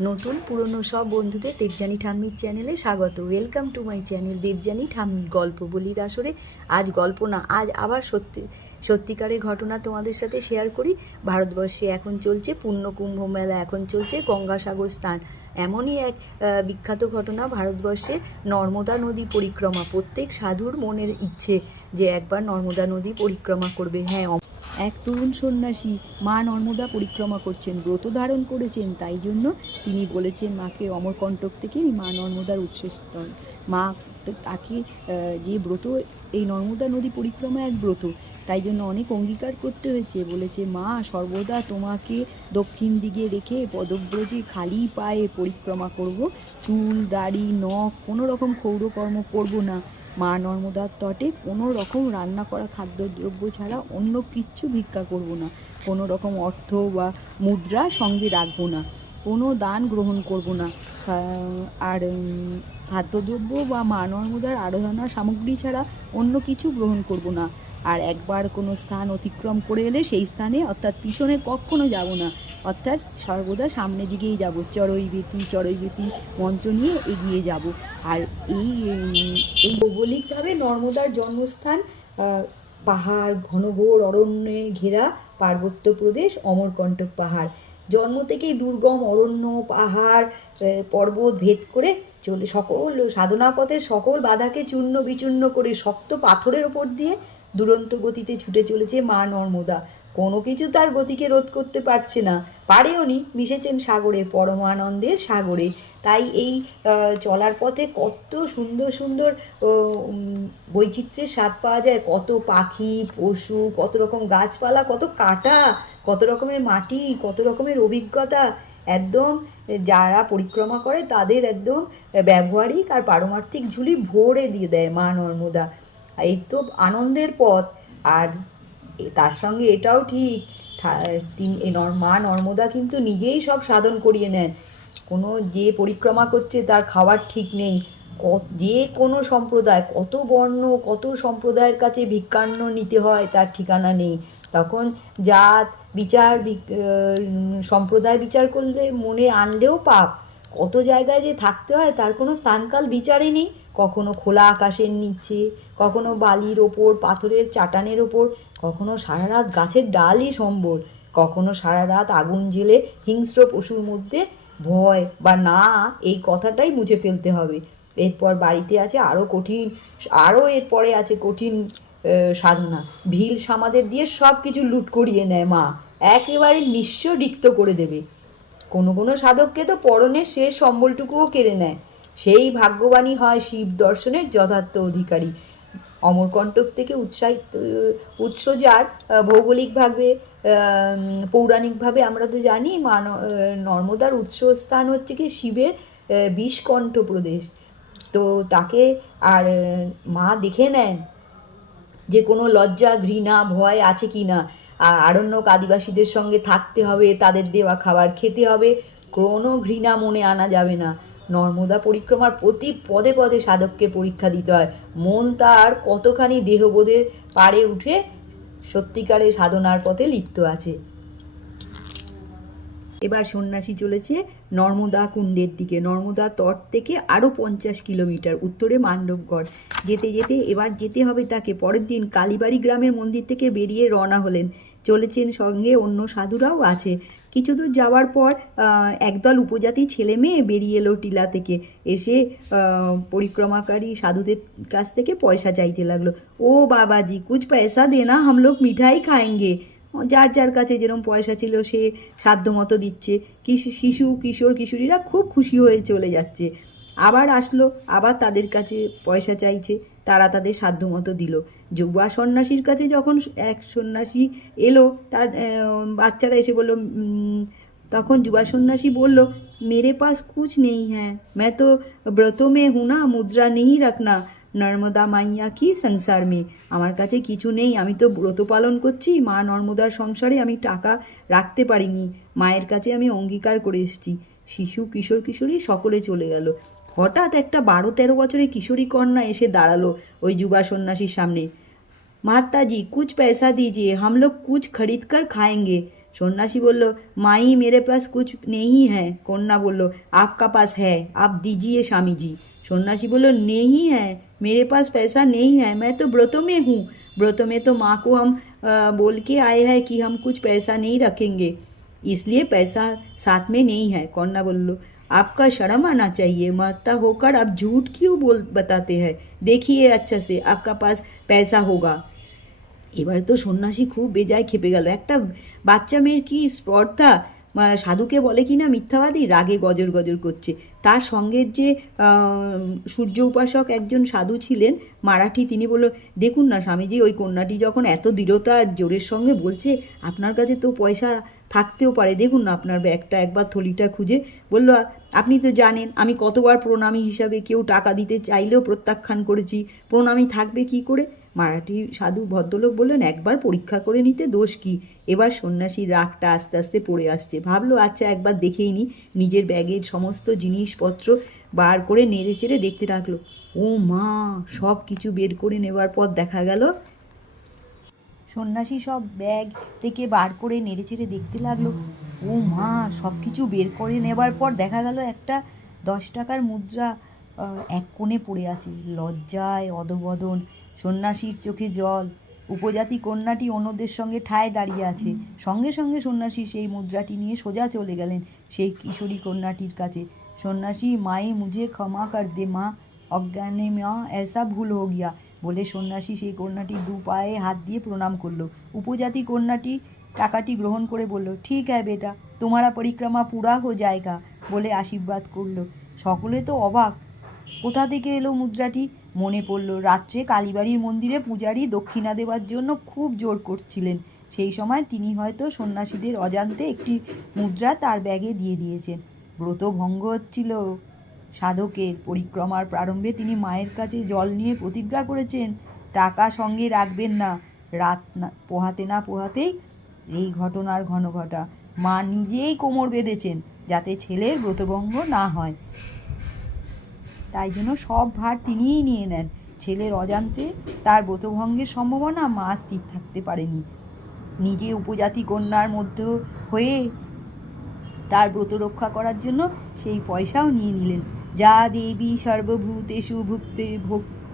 নতুন, পুরনো সব বন্ধুদের দেবজানি ঠাম্মির চ্যানেলে স্বাগত। Welcome to my channel Debjani Thammi. গল্প বলির আসরে আজ গল্প না, আজ আবার সত্যি, সত্যিকারের ঘটনা তোমাদের সাথে শেয়ার করি। ভারতবর্ষে এখন চলছে পূর্ণ কুম্ভ মেলা, এখন চলছে গঙ্গাসাগর স্থান এমনই এক বিখ্যাত ঘটনা ভারতবর্ষে নর্মদা নদী পরিক্রমা। প্রত্যেক সাধুর মনের ইচ্ছে যে একবার নর্মদা নদী পরিক্রমা করবে। হ্যাঁ এক তরুণ সন্ন্যাসী মা নর্মদা পরিক্রমা করছেন, ব্রত ধারণ করেছেন, তাই জন্য তিনি বলেছেন মাকে অমরকণ্টক থেকে মা নর্মদার উৎসস্থল মা তাকে যে ব্রত, এই নর্মদা নদী পরিক্রমা এক ব্রত, তাই জন্য অনেক অঙ্গীকার করতে হয়েছে। বলেছে, মা, সর্বদা তোমাকে দক্ষিণ দিকে রেখে পদব্রজে খালি পায়ে পরিক্রমা করব। চুল, দাড়ি, নখ কোনো রকম ক্ষৌরকর্ম করব না। মা নর্মদার তটে কোনো রকম রান্না করা খাদ্যদ্রব্য ছাড়া অন্য কিচ্ছু ভিক্ষা করব না। কোনো রকম অর্থ বা মুদ্রা সঙ্গে রাখব না। কোনো দান গ্রহণ করব না। আর খাদ্যদ্রব্য বা মা নর্মদার আরাধনা সামগ্রী ছাড়া অন্য কিছু গ্রহণ করব না। আর একবার কোনো স্থান অতিক্রম করে এলে সেই স্থানে অর্থাৎ পিছনে কখনো যাব না। অর্থাৎ সর্বদা সামনের দিকেই যাব। চড়ই বেতি চড়ই বেতি মঞ্চ নিয়ে এগিয়ে যাব। আর এই এই ভৌগোলিকভাবে নর্মদার জন্মস্থান পাহাড়, ঘনঘোর, অরণ্যে ঘেরা পার্বত্য প্রদেশ, অমরকণ্টক পাহাড়। জন্ম থেকেই দুর্গম অরণ্য, পাহাড় পর্বত ভেদ করে চলে সকল সাধনা পথে সকল বাধাকে চূর্ণ বিচূর্ণ করে শক্ত পাথরের ওপর দিয়ে দুরন্ত গতিতে ছুটে চলেছে মা নর্মদা। কোনো কিছু তার গতিকে রোধ করতে পারছে না। পারেও নি, মিশেছেন সাগরে, পরমানন্দের সাগরে। তাই এই চলার পথে কত সুন্দর সুন্দর বৈচিত্র্যের স্বাদ পাওয়া যায়। কত পাখি, পশু, কত রকম গাছপালা, কত কাটা, কত রকমের মাটি, কত রকমের অভিজ্ঞতা। একদম, যারা পরিক্রমা করে তাদের একদম ব্যবহারিক আর পারমার্থিক ঝুলি ভরে দিয়ে দেয় মা নর্মদা। এই তো আনন্দের পথ। আর তার সঙ্গে এটাও ঠিক মা নর্মদা কিন্তু নিজেই সব সাধন করিয়ে নেন। কোনো যে পরিক্রমা করছে তার খাওয়ার ঠিক নেই। যে কোনো সম্প্রদায়, কত বর্ণ, কত সম্প্রদায়ের কাছে ভিক্ষান্ন নিতে হয় তার ঠিকানা নেই। তখন জাত, বিচার সম্প্রদায় বিচার করলে মনে আনলেও পাপ। কত জায়গায় যে থাকতে হয়, তার কোনো স্থানকাল বিচারে নেই। কখনো খোলা আকাশের নিচে, কখনো বালির ওপর, পাথরের চাটানের ওপর, কখনো সারা রাত গাছের ডালই সম্বল, কখনো সারা রাত আগুন জেলে হিংস্র পশুর মধ্যে ভয় বা না, এই কথাটাই মুছে ফেলতে হবে। এরপর বাড়িতে আছে আরও কঠিন আরও এরপরে আছে কঠিন সাধনা। ভিল সামাদের দিয়ে সব কিছু লুট করিয়ে নেয় মা। একেবারে নিঃস্ব রিক্ত করে দেবে। কোনো কোনো সাধককে তো পরনের শেষ সম্বলটুকুও কেড়ে নেয়। সেই ভাগ্যবানই হয় শিব দর্শনের যথার্থ অধিকারী। অমরকণ্টক থেকে উৎসাহিত উৎস যার ভৌগোলিকভাবে পৌরাণিকভাবে আমরা তো জানি মা ন- আহ, নর্মদার উৎসস্থান হচ্ছে কি শিবের বিষকণ্ঠ প্রদেশ। তো তাকে আর মা দেখে নেন যে কোনো লজ্জা ঘৃণা ভয় আছে কি না। আর আরণ্যক আদিবাসীদের সঙ্গে থাকতে হবে, তাদের দেওয়া খাবার খেতে হবে। কোনো ঘৃণা মনে আনা যাবে না। নর্মদা পরিক্রমার প্রতি পদে পদে সাধককে পরীক্ষা দিতে হয়। মন তার কতখানি দেহবোধের পারে উঠে সত্যিকারের সাধনার পথে লিপ্ত আছে। এবার সন্ন্যাসী চলেছে নর্মদা কুণ্ডের দিকে। নর্মদা তট থেকে আরও পঞ্চাশ কিলোমিটার উত্তরে মান্ডবগড়। যেতে যেতে এবার যেতে হবে তাকে। পরের দিন কালীবাড়ি গ্রামের মন্দির থেকে বেরিয়ে রওনা হলেন। চলেছেন সঙ্গে অন্য সাধুরাও আছে। কিছু দূর যাওয়ার পর একদল উপজাতি ছেলে মেয়ে বেরিয়ে এলো টিলা থেকে। এসে পরিক্রমাকারী সাধুদের কাছ থেকে পয়সা চাইতে লাগল। ও বাবাজি, কুছ পয়সা দেনা হাম লোগ মিঠাই খাएंगे যার যার কাছে যেরকম পয়সা ছিল সে সাধ্য মতো দিচ্ছে কিশু শিশু কিশোর কিশোরীরা খুব খুশি হয়ে চলে যাচ্ছে আবার আসলো আবার তাদের কাছে পয়সা চাইছে তারা তাদের সাধ্য মতো দিল যুবা সন্ন্যাসীর কাছে যখন এক সন্ন্যাসী এলো তার আহ, বাচ্চারা এসে বললো "উম, তখন যুবা সন্ন্যাসী বলল মেরে পাস কুছ নেই হ্যাঁ मैं तो व्रतों में हूँ ना मुद्रा नहीं रखना নর্মদা মাইয়া কি সংসার মে আমার কাছে কিছু নেই, আমি তো ব্রত পালন করছি, মা নর্মদার সংসারে আমি টাকা রাখতে পারিনি, মায়ের কাছে আমি অঙ্গীকার করে এসেছি। শিশু কিশোর কিশোরী সকলে চলে গেল। হঠাৎ একটা বারো তেরো বছরের কিশোরী কন্যা এসে দাঁড়াল ওই যুবা সন্ন্যাসীর সামনে। মাতাজি কুচ পয়সা দিজিয়ে হাম কুচ খরিদ কর খায়েঙ্গে। सन्यासी बोल माई मेरे पास कुछ नहीं है कन्या बोल आपका पास है आप दीजिए स्वामी जी सन्यासी बोलो नहीं है मेरे पास पैसा नहीं है मैं तो व्रतों में हूँ व्रतों में तो माँ को हम बोल के आए हैं कि हम कुछ पैसा नहीं रखेंगे इसलिए पैसा साथ में नहीं है कौन ना बोलो आपका शर्म आना चाहिए महत्ता होकर आप झूठ क्यों बोल बताते हैं देखिए अच्छा से आपका पास पैसा होगा এবার তো সন্ন্যাসী খুব বেজায় খেপে গেল। একটা বাচ্চা মেয়ের কি স্পর্ধা? সাধুকে বলে কি না মিথ্যাবাদী? রাগে গজর গজর করছে। তার সঙ্গের যে সূর্য উপাসক একজন সাধু ছিলেন, মারাঠি, তিনি বলল, দেখুন না স্বামীজি, ওই কন্যাটি যখন এত দৃঢ়তা জোরের সঙ্গে বলছে, আপনার কাছে তো পয়সা থাকতেও পারে। দেখুন না আপনার ব্যাগটা একবার থলিটা খুঁজে। বলল, আপনি তো জানেন, আমি কতবার প্রণামী হিসাবে কেউ টাকা দিতে চাইলেও প্রত্যাখ্যান করেছি। প্রণামী থাকবে কি করে? মারাঠি সাধু ভদ্রলোক বললেন, একবার পরীক্ষা করে নিতে দোষ কি? এবার সন্ন্যাসীর রাগটা আস্তে আস্তে পড়ে আসছে। ভাবলো আচ্ছা একবার দেখেই নি। নিজের ব্যাগের সমস্ত জিনিসপত্র বার করে নেড়ে চেড়ে দেখতে লাগল। ও মা, সব কিছু বের করে নেবার পর দেখা গেল? সন্ন্যাসী সব ব্যাগ থেকে বার করে নেড়ে চেড়ে দেখতে লাগল। ও মা, সব কিছু বের করে নেবার পর দেখা গেল। একটা দশ টাকার মুদ্রা এক কোণে পড়ে আছে। লজ্জায় অধবদন সন্ন্যাসীর চোখে জল। উপজাতি কন্যাটি অন্যদের সঙ্গে ঠায় দাঁড়িয়ে আছে। সঙ্গে সঙ্গে সন্ন্যাসী সেই মুদ্রাটি নিয়ে সোজা চলে গেলেন সেই কিশোরী কন্যাটির কাছে। সন্ন্যাসী, মায়ে মুঝে ক্ষমা কর দে মা, অজ্ঞানে মা, এসা ভুল হো গিয়া। বলে সন্ন্যাসী সেই কন্যাটি দু পায়ে হাত দিয়ে প্রণাম করল। উপজাতি কন্যাটি টাকাটি গ্রহণ করে বলল, ঠিক হ্যাঁ বেটা, তোমারা পরিক্রমা পুরা হো জায়গা। বলে আশীর্বাদ করল। সকলে তো অবাক। কোথা থেকে এলো মুদ্রাটি? মনে পড়ল, রাত্রে কালীবাড়ির মন্দিরে পূজারি দক্ষিণা দেওয়ার জন্য খুব জোর করছিলেন। সেই সময় তিনি হয়তো সন্ন্যাসীদের অজান্তে একটি মুদ্রা তার ব্যাগে দিয়ে দিয়েছেন। ব্রত ভঙ্গ হচ্ছিল। সাধকের পরিক্রমার প্রারম্ভে তিনি মায়ের কাছে জল নিয়ে প্রতিজ্ঞা করেছেন, টাকা সঙ্গে রাখবেন না, রাত না, পোহাতে না পোহাতেই এই ঘটনার ঘন ঘটা মা নিজেই কোমর বেঁধেছেন যাতে ছেলের ব্রতভঙ্গ না হয়। তাই জন্য সব ভার তিনিই নিয়ে নেন। ছেলের অজান্তে তার ব্রতভঙ্গের সম্ভাবনা মা স্থির থাকতে পারেনি। নিজে উপজাতি কন্যার মধ্যে হয়ে তার ব্রত রক্ষা করার জন্য সেই পয়সাও নিয়ে নিলেন। যা দেবী সর্বভূতেষু ভুক্তে ভোক্তা